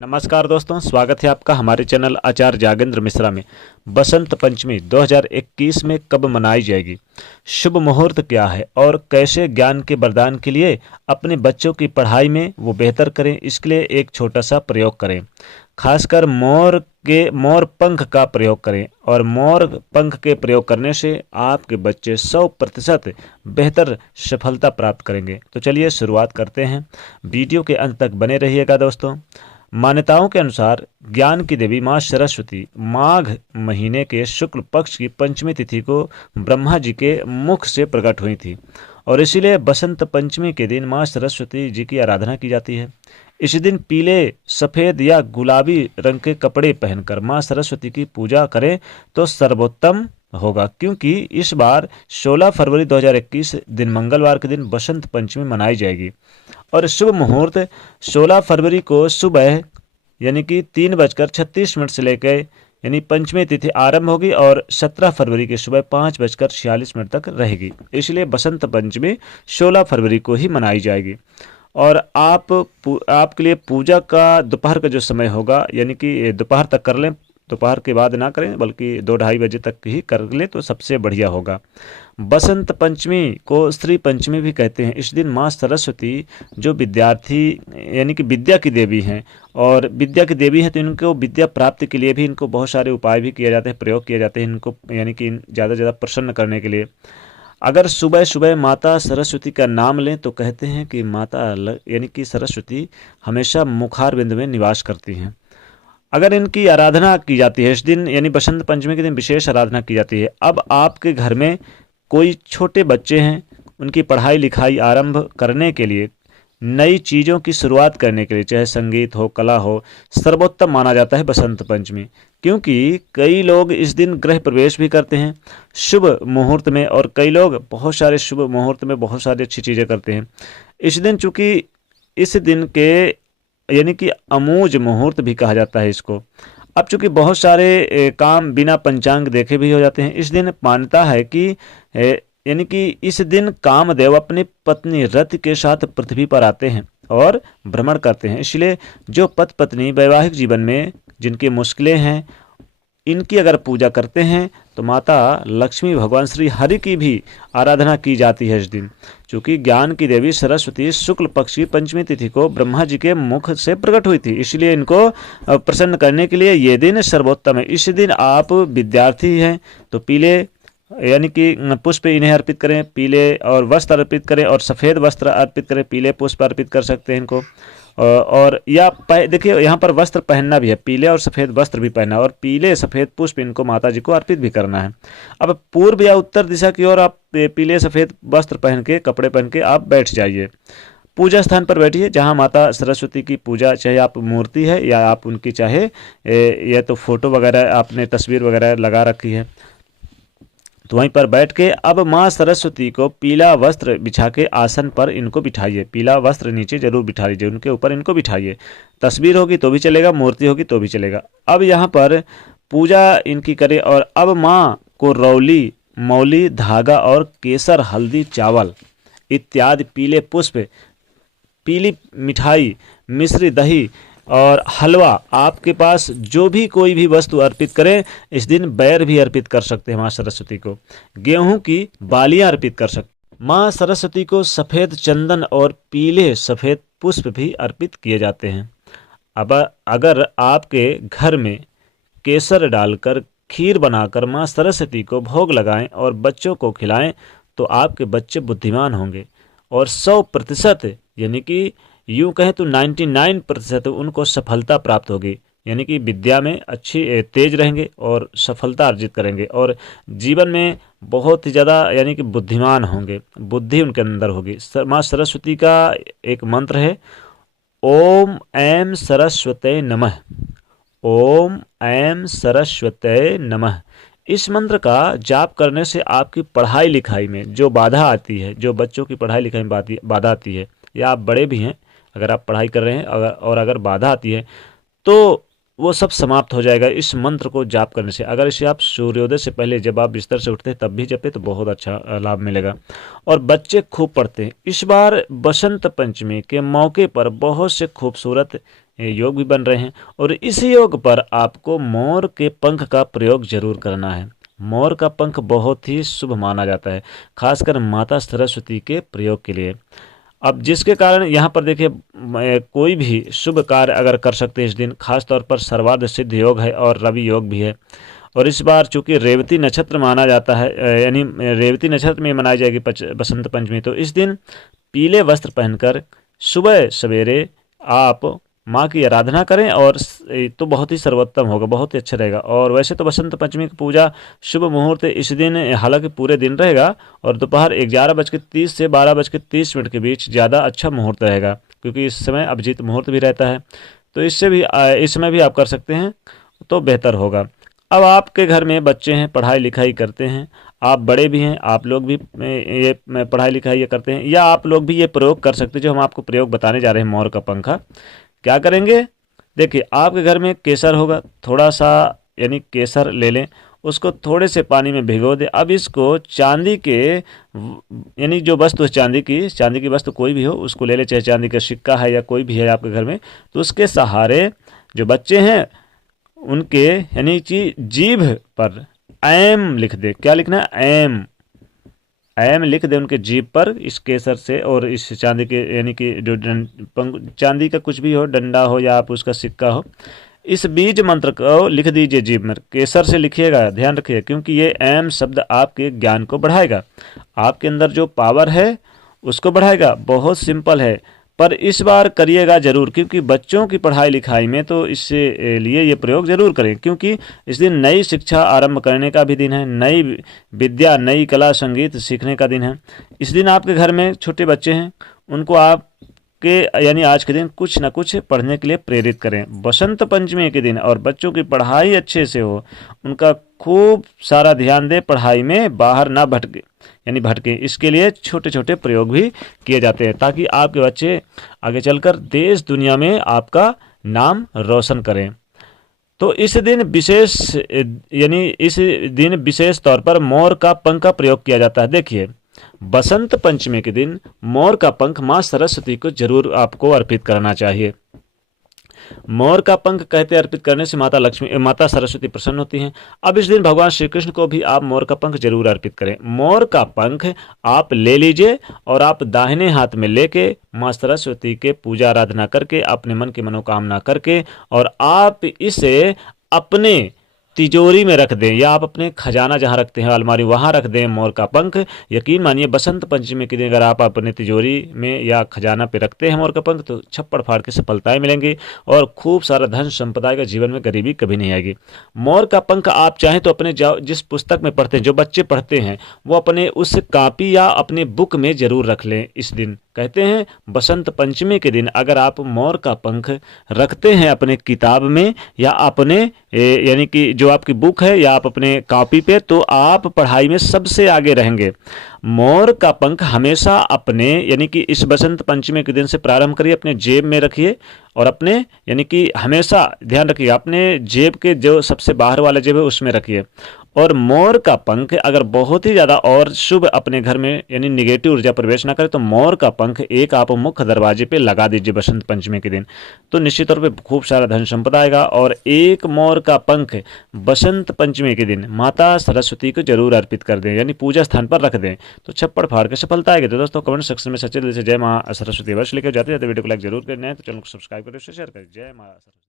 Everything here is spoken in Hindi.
नमस्कार दोस्तों, स्वागत है आपका हमारे चैनल आचार्य जागेंद्र मिश्रा में। बसंत पंचमी 2021 में कब मनाई जाएगी, शुभ मुहूर्त क्या है और कैसे ज्ञान के वरदान के लिए अपने बच्चों की पढ़ाई में वो बेहतर करें, इसके लिए एक छोटा सा प्रयोग करें। खासकर मोर पंख का प्रयोग करें और मोर पंख के प्रयोग करने से आपके बच्चे 100% बेहतर सफलता प्राप्त करेंगे। तो चलिए शुरुआत करते हैं। वीडियो के अंत तक बने रहिएगा दोस्तों। मान्यताओं के अनुसार ज्ञान की देवी माँ सरस्वती माघ महीने के शुक्ल पक्ष की पंचमी तिथि को ब्रह्मा जी के मुख से प्रकट हुई थी और इसीलिए बसंत पंचमी के दिन माँ सरस्वती जी की आराधना की जाती है। इस दिन पीले, सफ़ेद या गुलाबी रंग के कपड़े पहनकर माँ सरस्वती की पूजा करें तो सर्वोत्तम होगा, क्योंकि इस बार 16 फरवरी 2021 दिन मंगलवार के दिन बसंत पंचमी मनाई जाएगी और शुभ मुहूर्त 16 फरवरी को सुबह यानी कि 3:36 से लेकर यानी पंचमी तिथि आरंभ होगी और 17 फरवरी की सुबह 5:46 तक रहेगी। इसलिए बसंत पंचमी 16 फरवरी को ही मनाई जाएगी। और आपके लिए पूजा का दोपहर का जो समय होगा यानी कि दोपहर तक कर लें, दोपहर के बाद ना करें बल्कि 2-2:30 बजे तक ही कर लें तो सबसे बढ़िया होगा। बसंत पंचमी को श्री पंचमी भी कहते हैं। इस दिन माँ सरस्वती जो विद्यार्थी यानी कि विद्या की देवी हैं और विद्या की देवी हैं तो इनको विद्या प्राप्ति के लिए भी इनको बहुत सारे उपाय भी किए जाते हैं, प्रयोग किए जाते हैं इनको यानी कि ज़्यादा से ज़्यादा प्रसन्न करने के लिए। अगर सुबह सुबह माता सरस्वती का नाम लें तो कहते हैं कि यानी कि सरस्वती हमेशा मुखारविंद में निवास करती हैं। अगर इनकी आराधना की जाती है इस दिन यानी बसंत पंचमी के दिन विशेष आराधना की जाती है। अब आपके घर में कोई छोटे बच्चे हैं, उनकी पढ़ाई लिखाई आरंभ करने के लिए, नई चीज़ों की शुरुआत करने के लिए, चाहे संगीत हो, कला हो, सर्वोत्तम माना जाता है बसंत पंचमी, क्योंकि कई लोग इस दिन गृह प्रवेश भी करते हैं शुभ मुहूर्त में और कई लोग बहुत सारे शुभ मुहूर्त में बहुत सारी अच्छी चीज़ें करते हैं। इस दिन चूँकि इस दिन के यानी कि अमूज मुहूर्त भी कहा जाता है इसको। अब चूंकि बहुत सारे काम बिना पंचांग देखे भी हो जाते हैं। इस दिन मान्यता है कि यानी कि इस दिन कामदेव अपनी पत्नी रति के साथ पृथ्वी पर आते हैं और भ्रमण करते हैं। इसलिए जो पति पत्नी वैवाहिक जीवन में जिनकी मुश्किलें हैं, इनकी अगर पूजा करते हैं तो माता लक्ष्मी, भगवान श्री हरि की भी आराधना की जाती है इस दिन। चूँकि ज्ञान की देवी सरस्वती शुक्ल पक्ष की पंचमी तिथि को ब्रह्मा जी के मुख से प्रकट हुई थी, इसलिए इनको प्रसन्न करने के लिए ये दिन सर्वोत्तम है। इस दिन आप विद्यार्थी हैं तो पीले यानी कि पुष्प इन्हें अर्पित करें, पीले और वस्त्र अर्पित करें और सफ़ेद वस्त्र अर्पित करें, पीले पुष्प अर्पित कर सकते हैं इनको। और या देखिए यहाँ पर वस्त्र पहनना भी है, पीले और सफ़ेद वस्त्र भी पहनना है और पीले सफ़ेद पुष्प इनको माता जी को अर्पित भी करना है। अब पूर्व या उत्तर दिशा की ओर आप पीले सफ़ेद वस्त्र पहन के, कपड़े पहन के आप बैठ जाइए। पूजा स्थान पर बैठिए जहाँ माता सरस्वती की पूजा, चाहे आप मूर्ति है या आप उनकी चाहे या तो फोटो वगैरह आपने तस्वीर वगैरह लगा रखी है तो वहीं पर बैठ के अब माँ सरस्वती को पीला वस्त्र बिछा के आसन पर इनको बिठाइए। पीला वस्त्र नीचे जरूर बिठा लीजिए, उनके ऊपर इनको बिठाइए। तस्वीर होगी तो भी चलेगा, मूर्ति होगी तो भी चलेगा। अब यहाँ पर पूजा इनकी करें और अब माँ को रौली, मौली, धागा और केसर, हल्दी, चावल इत्यादि पीले पुष्प, पीली मिठाई, मिश्री दही और हलवा, आपके पास जो भी कोई भी वस्तु अर्पित करें। इस दिन बैर भी अर्पित कर सकते हैं माँ सरस्वती को, गेहूं की बालियां अर्पित कर सकते हैं। माँ सरस्वती को सफ़ेद चंदन और पीले सफ़ेद पुष्प भी अर्पित किए जाते हैं। अब अगर आपके घर में केसर डालकर खीर बनाकर माँ सरस्वती को भोग लगाएं और बच्चों को खिलाएं तो आपके बच्चे बुद्धिमान होंगे और 100% यानी कि यूँ कहें तो 99% उनको सफलता प्राप्त होगी, यानी कि विद्या में अच्छी तेज रहेंगे और सफलता अर्जित करेंगे और जीवन में बहुत ही ज़्यादा यानी कि बुद्धिमान होंगे, बुद्धि उनके अंदर होगी। माँ सरस्वती का एक मंत्र है, ओम ऐं सरस्वते नमः, ओम ऐं सरस्वते नमः। इस मंत्र का जाप करने से आपकी पढ़ाई लिखाई में जो बाधा आती है, जो बच्चों की पढ़ाई लिखाई में बाधा आती है, या आप बड़े भी हैं अगर आप पढ़ाई कर रहे हैं और अगर बाधा आती है तो वो सब समाप्त हो जाएगा इस मंत्र को जाप करने से। अगर इसे आप सूर्योदय से पहले जब आप बिस्तर से उठते हैं तब भी जपे तो बहुत अच्छा लाभ मिलेगा। और बच्चे खूब पढ़ते हैं। इस बार बसंत पंचमी के मौके पर बहुत से खूबसूरत योग भी बन रहे हैं। और इस योग पर आपको मोर के पंख का प्रयोग जरूर करना है। मोर का पंख बहुत ही शुभ माना जाता है, खासकर माता सरस्वती के प्रयोग के लिए। अब जिसके कारण यहाँ पर देखिए, कोई भी शुभ कार्य अगर कर सकते हैं इस दिन, खास तौर पर सर्वार्थ सिद्ध योग है और रवि योग भी है। और इस बार चूंकि रेवती नक्षत्र माना जाता है, यानी रेवती नक्षत्र में मनाई जाएगी बसंत पंचमी, तो इस दिन पीले वस्त्र पहनकर सुबह सवेरे आप माँ की आराधना करें, और तो बहुत ही सर्वोत्तम होगा, बहुत ही अच्छा रहेगा। और वैसे तो बसंत पंचमी की पूजा शुभ मुहूर्त इस दिन हालांकि पूरे दिन रहेगा, और दोपहर 11:30 से 12:30 के बीच ज़्यादा अच्छा मुहूर्त रहेगा, क्योंकि इस समय अभिजीत मुहूर्त भी रहता है। तो इससे भी इस समय भी आप कर सकते हैं तो बेहतर होगा। अब आपके घर में बच्चे हैं, पढ़ाई लिखाई करते हैं, आप बड़े भी हैं, आप लोग भी ये पढ़ाई लिखाई ये करते हैं, या आप लोग भी ये प्रयोग कर सकते हैं जो हम आपको प्रयोग बताने जा रहे हैं मोर का पंखा। क्या करेंगे, देखिए आपके घर में केसर होगा, थोड़ा सा यानी केसर ले लें, उसको थोड़े से पानी में भिगो दें। अब इसको चांदी के यानी जो वस्तु है चांदी की वस्तु कोई भी हो उसको ले लें, चाहे चांदी का सिक्का है या कोई भी है आपके घर में, तो उसके सहारे जो बच्चे हैं उनके यानी कि जीभ पर एम लिख दे। क्या लिखना है, एम, एम लिख दे उनके जीभ पर इस केसर से, और इस चांदी के यानी कि जो चांदी का कुछ भी हो, डंडा हो या आप उसका सिक्का हो, इस बीज मंत्र को लिख दीजिए जीभ में। केसर से लिखिएगा, ध्यान रखिए, क्योंकि ये एम शब्द आपके ज्ञान को बढ़ाएगा, आपके अंदर जो पावर है उसको बढ़ाएगा। बहुत सिंपल है, पर इस बार करिएगा ज़रूर, क्योंकि बच्चों की पढ़ाई लिखाई में तो इससे लिए ये प्रयोग ज़रूर करें, क्योंकि इस दिन नई शिक्षा आरंभ करने का भी दिन है, नई विद्या, नई कला संगीत सीखने का दिन है। इस दिन आपके घर में छोटे बच्चे हैं, उनको आप के यानी आज के दिन कुछ ना कुछ पढ़ने के लिए प्रेरित करें बसंत पंचमी के दिन, और बच्चों की पढ़ाई अच्छे से हो, उनका खूब सारा ध्यान दें, पढ़ाई में बाहर ना भटके यानी भटके। इसके लिए छोटे छोटे प्रयोग भी किए जाते हैं, ताकि आपके बच्चे आगे चलकर देश दुनिया में आपका नाम रोशन करें। तो इस दिन विशेष तौर पर मोर का पंख का प्रयोग किया जाता है। देखिए, बसंत पंचमी के दिन मोर का पंख माँ सरस्वती को जरूर आपको अर्पित करना चाहिए। मोर का पंख कहते अर्पित करने से माता सरस्वती प्रसन्न होती हैं। अब इस दिन भगवान श्री कृष्ण को भी आप मोर का पंख जरूर अर्पित करें। मोर का पंख आप ले लीजिए, और आप दाहिने हाथ में लेके माँ सरस्वती के पूजा आराधना करके, अपने मन की मनोकामना करके, और आप इसे अपने तिजोरी में रख दें, या आप अपने खजाना जहां रखते हैं अलमारी वहां रख दें मोर का पंख। यकीन मानिए, बसंत पंचमी के दिन अगर आप अपने तिजोरी में या खजाना पे रखते हैं मोर का पंख, तो छप्पड़ फाड़ के सफलताएं मिलेंगी, और खूब सारा धन संपदा का, जीवन में गरीबी कभी नहीं आएगी। मोर का पंख आप चाहें तो अपने जिस पुस्तक में पढ़ते हैं, जो बच्चे पढ़ते हैं, वो अपने उस कॉपी या अपने बुक में जरूर रख लें। इस दिन कहते हैं बसंत पंचमी के दिन अगर आप मोर का पंख रखते हैं अपने किताब में, या अपने यानी कि जो आपकी बुक है, या आप अपने कॉपी पे, तो आप पढ़ाई में सबसे आगे रहेंगे। मोर का पंख हमेशा अपने यानी कि इस बसंत पंचमी के दिन से प्रारंभ करिए, अपने जेब में रखिए, और अपने यानी कि हमेशा ध्यान रखिए अपने जेब के जो सबसे बाहर वाला जेब है उसमें रखिए। और मोर का पंख अगर बहुत ही ज़्यादा और शुभ अपने घर में यानी निगेटिव ऊर्जा प्रवेश ना करे, तो मोर का पंख एक आप मुख्य दरवाजे पे लगा दीजिए बसंत पंचमी के दिन, तो निश्चित तौर पे खूब सारा धन संपदा आएगा। और एक मोर का पंख बसंत पंचमी के दिन माता सरस्वती को जरूर अर्पित कर दें, यानी पूजा स्थान पर रख दें, तो छप्पड़ फाड़ के सफलता आएगी। तो दोस्तों, कमेंट सेक्शन में सच्चे दिल से जय माँ सरस्वती वर्ष लेकर जाते जाते वीडियो को लाइक जरूर करना है, तो चैनल को सब्सक्राइब करें, शेयर करें। जय माँ सरस्वती।